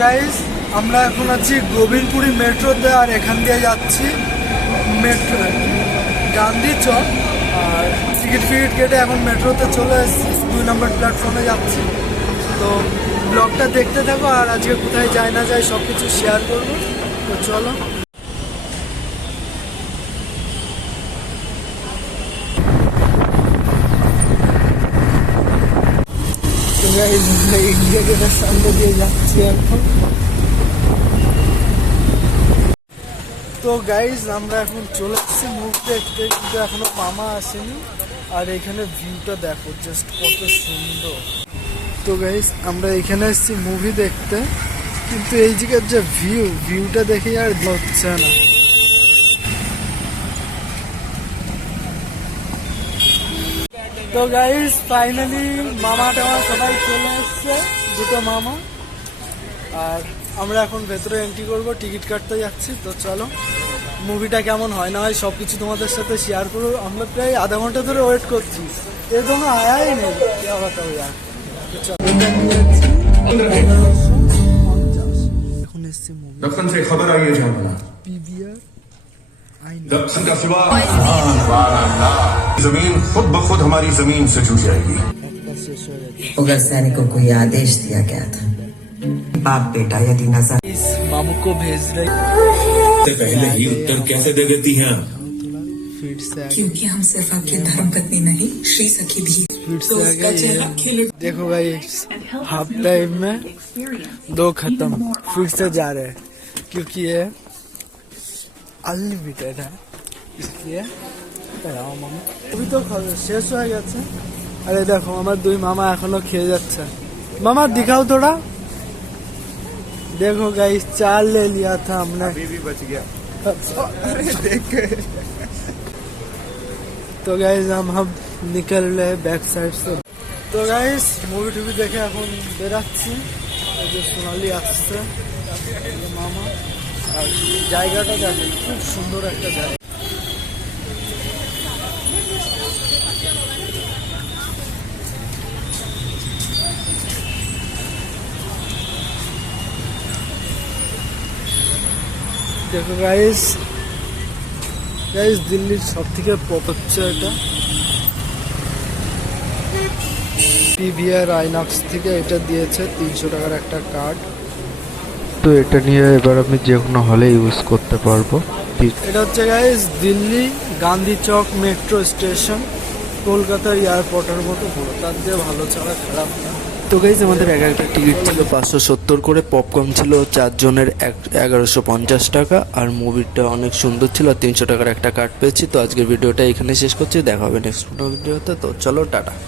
Guys আমরা এখন আছি গোবিন্দপুরি মেট্রোতে আর এখান দিয়ে যাচ্ছি। মেট্রো, গান্ধী চক। আর টিকিট ফিকিট কেটে এখন মেট্রোতে চলে এসেছি। দুই নম্বর প্ল্যাটফর্মে যাচ্ছি। তো ব্লগটা দেখতে থাকো আর আজকে কোথায় যায় না যায় সব কিছু শেয়ার করব। তো চলো। Guys, আমরা গেটের সামনে দিয়ে যাচ্ছি এখন তো গাইজ আমরা এখন চলে এসেছি মুভ দেখতে কিন্তু এখনও মামা আসেনি। আর এখানে ভিউটা দেখো জাস্ট কত সুন্দর। তো গাইজ আমরা এখানে এসেছি মুভি দেখতে কিন্তু এই জায়গার যে ভিউ ভিউটা দেখে আর হচ্ছে না। তো গাইস ফাইনালি মামা টামা সবাই চলে এসছে দুটো মামা। আর আমরা এখন ভেতরে এন্ট্রি করব টিকিট কাটতে যাচ্ছি তো চলো। মুভিটা কেমন হয় না হয় সব কিছু তোমাদের সাথে শেয়ার করো আমরা প্রায় আধা ঘণ্টা ধরে ওয়েট করছি। এ কোনো আয়াই নেই। এখন এসছে মুভি খবর আগে যাবে না। ज़मीन खुद ब खुद हमारी ज़मीन से जुट जाएगी। उगर सैनिकों को यह आदेश दिया गया था। बाप बेटा यदि नज़र इस मामू को भेज रहे पहले ही उत्तर कैसे दे देती है? क्योंकि हम सिर्फ़ आपके धर्म पत्नी नहीं श्री सखी भी। तो देखो भाई हाफ़ टाइम में दो खत्म फिर से जा रहे हैं। क्योंकि ये अनलिमिटेड है। इसलिए দাঁড়াও মামা অভি তো খ- শেষ হয়ে গেছে আরে দেখো আমার দুই মামা এখনো খেয়ে যাচ্ছে मामा दिखाओ थोड़ा देखो गाइस चार ले लिया था हमने भी बच गया তো গাইজ हम हम निकल रहे बैक साइड से তো গাইজ মুভি টুভি দেখে এখন বেরাচ্ছি এই যে সোনালি আসছে এই যে মামা আর জায়গাটা দেখেন খুব সুন্দর একটা জায়গা দেখো গাইস গাইস দিল্লির সব থেকে পপ হচ্ছে এটা পিভিআর আইনক্স থেকে এটা দিয়েছে তিনশো টাকার একটা কার্ড তো এটা নিয়ে এবার আমি যে কোনো হলে ইউজ করতে পারব। এটা হচ্ছে guys Delhi Gandhi Chowk metro station কলকাতার এয়ারপোর্টের মতো বড় তার দিয়ে ভালো ছাড়া খারাপ না। তো গাইজ আমাদের এক একটা টিকিট ছিল, পাঁচশো সত্তর করে। পপকর্ন ছিল চারজনের এক, এগারোশো পঞ্চাশ টাকা, আর মুভিটা অনেক সুন্দর ছিল, আর তিনশো টাকার একটা কার্ড পেয়েছি। তো আজকের ভিডিওটা এখানে শেষ করছি, দেখা হবে নেক্সট ভিডিওতে তো চলো, টাটা।